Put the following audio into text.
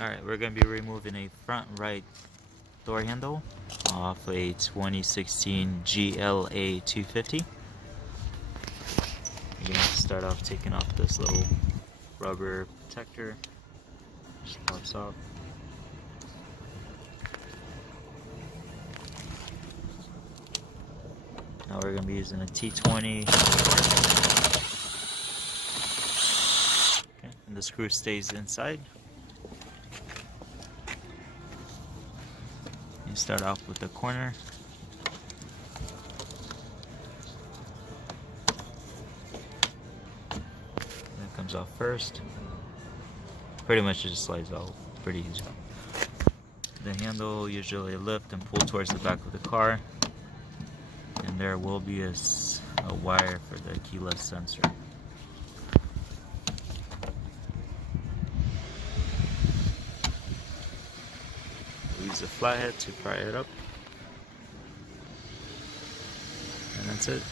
Alright, we're going to be removing a front right door handle off a 2016 GLA250. You're going to start off taking off this little rubber protector. Just pops off. Now we're going to be using a T20. Okay, and the screw stays inside. You start off with the corner. That comes off first. Pretty much just slides out pretty easy. The handle usually lift and pull towards the back of the car, and there will be a wire for the keyless sensor. We'll use a flathead to pry it up, and that's it.